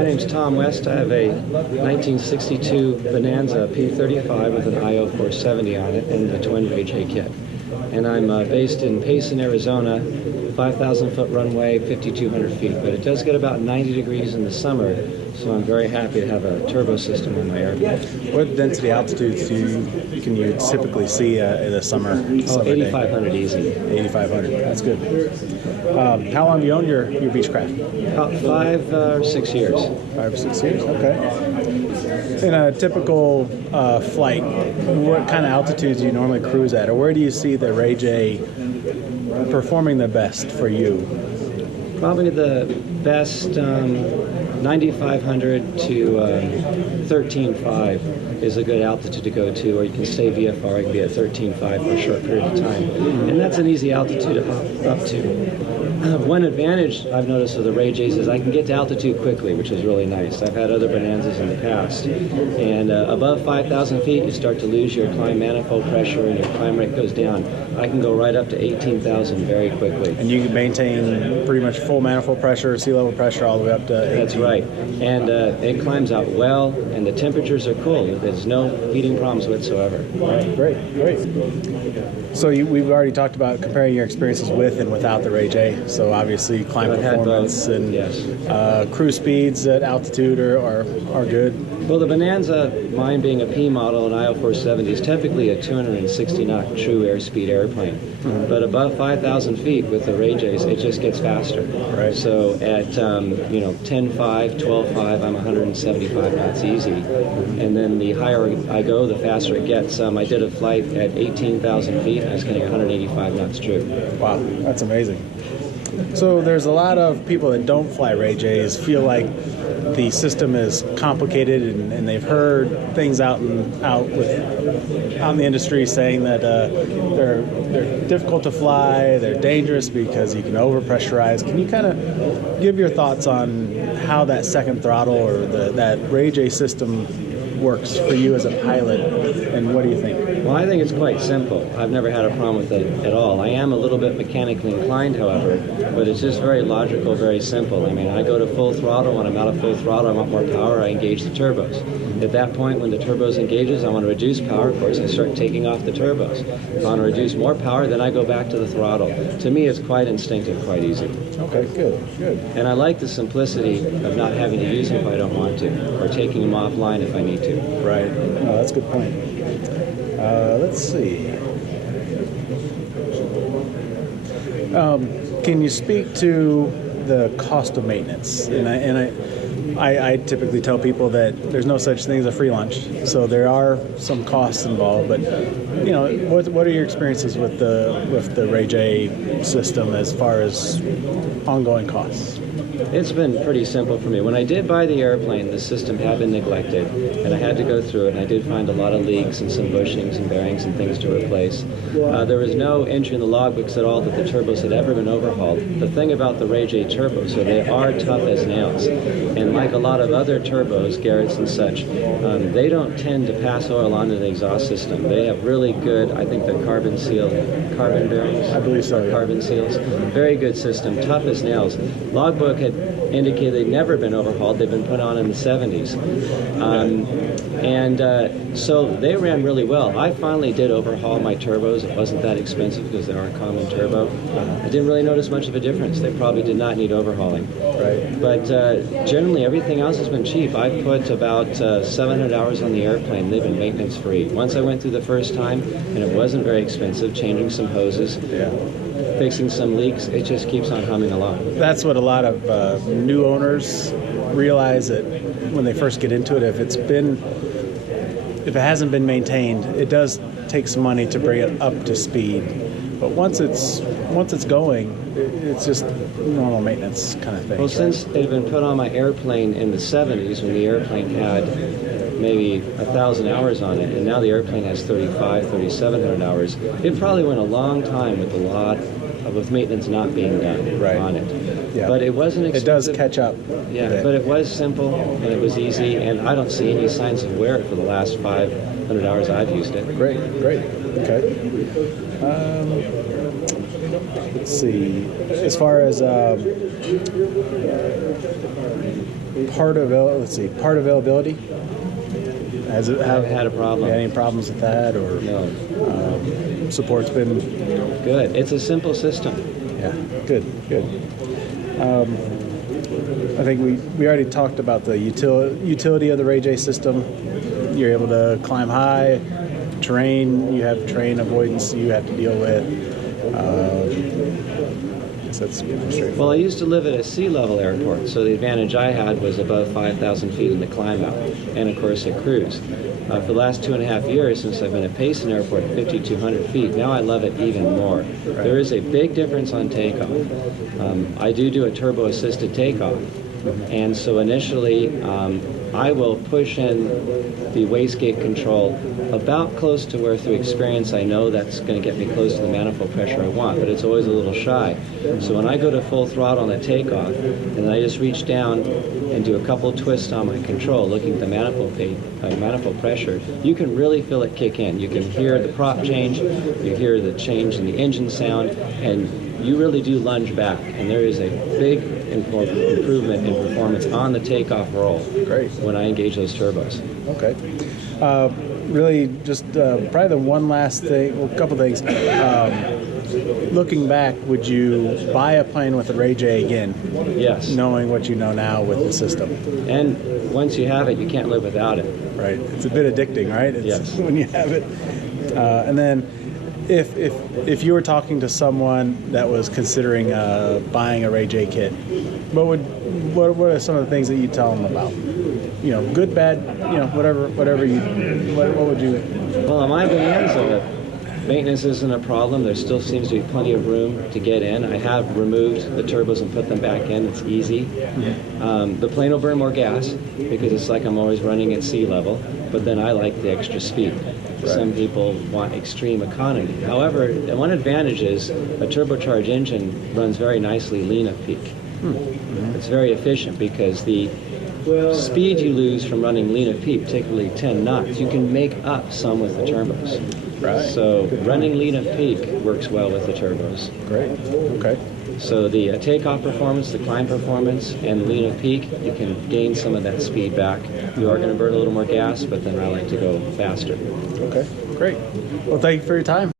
My name's Tom West. I have a 1962 Bonanza P35 with an IO 470 on it and the twin RAJAY kit. And I'm based in Payson, Arizona, 5,000-foot runway, 5,200 feet. But it does get about 90 degrees in the summer, so I'm very happy to have a turbo system on my airplane. What density altitudes can you typically see in the summer? Oh, 8,500 easy. 8,500, that's good. How long have you owned your Beechcraft? About 5 or 6 years. 5 or 6 years, okay. In a typical flight, what kind of altitudes do you normally cruise at, or where do you see the RAJAY performing the best for you? Probably the best 9,500 to 13.5 is a good altitude to go to, or you can stay VFR, you can be at 13.5 for a short period of time. And that's an easy altitude to hop up to. One advantage I've noticed of the RAJAYs is I can get to altitude quickly, which is really nice. I've had other Bonanzas in the past. And above 5,000 feet, you start to lose your climb manifold pressure and your climb rate goes down. I can go right up to 18,000 very quickly. And you can maintain pretty much full manifold pressure, sea level pressure all the way up to 18. That's right. And it climbs out well, and the temperatures are cool. There's no heating problems whatsoever. Right, great. So we've already talked about comparing your experiences with and without the RAJAY. So obviously climb performance and yes. Cruise speeds at altitude are good. Well, the Bonanza, mine being a P model and IO 470, is typically a 260 knot true airspeed airplane. Mm-hmm. But above 5,000 feet with the RAJAYs, it just gets faster. Right. So at 10.5, 12.5, I'm 175 knots easy. And then the higher I go, the faster it gets. I did a flight at 18,000 feet, and I was getting 185 knots true. Wow, that's amazing. So there's a lot of people that don't fly RAJAYs feel like the system is complicated, and they've heard things out in the industry saying that they're difficult to fly, they're dangerous because you can overpressurize. Can you kind of give your thoughts on how that second throttle or that RAJAY system works for you as a pilot, and what do you think? Well, I think it's quite simple. I've never had a problem with it at all. I am a little bit mechanically inclined, however, but it's just very logical, very simple. I mean, I go to full throttle. When I'm out of full throttle, I want more power, I engage the turbos. At that point, when the turbos engages, I want to reduce power. Of course, I start taking off the turbos. If I want to reduce more power, then I go back to the throttle. To me, it's quite instinctive, quite easy. Okay, good. And I like the simplicity of not having to use them if I don't want to, or taking them offline if I need to. Right. No, that's a good point. Let's see. Can you speak to the cost of maintenance? And I typically tell people that there's no such thing as a free lunch, so there are some costs involved. But what are your experiences with the RAJAY system as far as ongoing costs? It's been pretty simple for me. When I did buy the airplane, the system had been neglected, and I had to go through it, and I did find a lot of leaks and some bushings and bearings and things to replace. There was no entry in the logbooks at all that the turbos had ever been overhauled. The thing about the RAJAY turbos, so they are tough as nails, and like a lot of other turbos, Garrett's and such, they don't tend to pass oil onto the exhaust system. They have really good, I think they're carbon bearings? I believe so, yeah. Carbon seals. Very good system, tough as nails. Logbook had indicated they'd never been overhauled. They've been put on in the 70s. So they ran really well. I finally did overhaul my turbos. It wasn't that expensive because they are a common turbo. I didn't really notice much of a difference. They probably did not need overhauling. Right. But generally, everything else has been cheap. I put about 700 hours on the airplane. They've been maintenance free. Once I went through the first time, and it wasn't very expensive, changing some hoses. Yeah. Fixing some leaks, it just keeps on humming along. That's what a lot of new owners realize, that when they first get into it, if it hasn't been maintained, it does take some money to bring it up to speed. But once it's going, it's just normal maintenance kind of thing. Well, since it had been put on my airplane in the 70s, when the airplane had maybe 1,000 hours on it, and now the airplane has 3,700 hours, it probably went a long time with maintenance not being done on it. Yeah. But it wasn't expensive. It does catch up. Yeah, but it was simple, and it was easy, and I don't see any signs of wear for the last 500 hours I've used it. Great. Okay. Let's see. As far as part availability. Has it I've had a problem. Any problems with that, or No. support's been Good. It's a simple system. yeah, good. I think we already talked about the utility of the RAJAY system. You're able to climb high, terrain. You have terrain avoidance you have to deal with. So that's straightforward. Well, I used to live at a sea level airport, so the advantage I had was above 5,000 feet in the climb out, and of course at cruise. For the last 2.5 years, since I've been at Payson Airport at 5,200 feet, now I love it even more. There is a big difference on takeoff. I do a turbo-assisted takeoff, and so initially I will push in the wastegate control about close to where, through experience, I know that's going to get me close to the manifold pressure I want, but it's always a little shy. So when I go to full throttle on the takeoff, and then I just reach down and do a couple twists on my control, looking at the manifold pressure, you can really feel it kick in. You can hear the prop change, you hear the change in the engine sound, and you really do lunge back, and there is a big improvement in performance on the takeoff roll. Great. When I engage those turbos. Okay. Really, just probably the one last thing, well, a couple things. Looking back, would you buy a plane with a RAJAY again? Yes. Knowing what you know now with the system. And once you have it, you can't live without it. Right. It's a bit addicting, right? It's Yes. when you have it. And then, if you were talking to someone that was considering buying a RAJAY kit, what are some of the things that you tell them about? You know, good, bad, you know, whatever what would you? Well, on my Bonanza, maintenance isn't a problem. There still seems to be plenty of room to get in. I have removed the turbos and put them back in. It's easy. The plane will burn more gas because it's like I'm always running at sea level, but then I like the extra speed. Some people want extreme economy. However, one advantage is a turbocharged engine runs very nicely lean at peak. It's very efficient because the speed you lose from running lean at peak, particularly 10 knots, you can make up some with the turbos. Right. So running lean at peak works well with the turbos. Great. Okay. So the takeoff performance, the climb performance, and lean at peak, you can gain some of that speed back. You are going to burn a little more gas, but then I like to go faster. Okay. Great. Well, thank you for your time.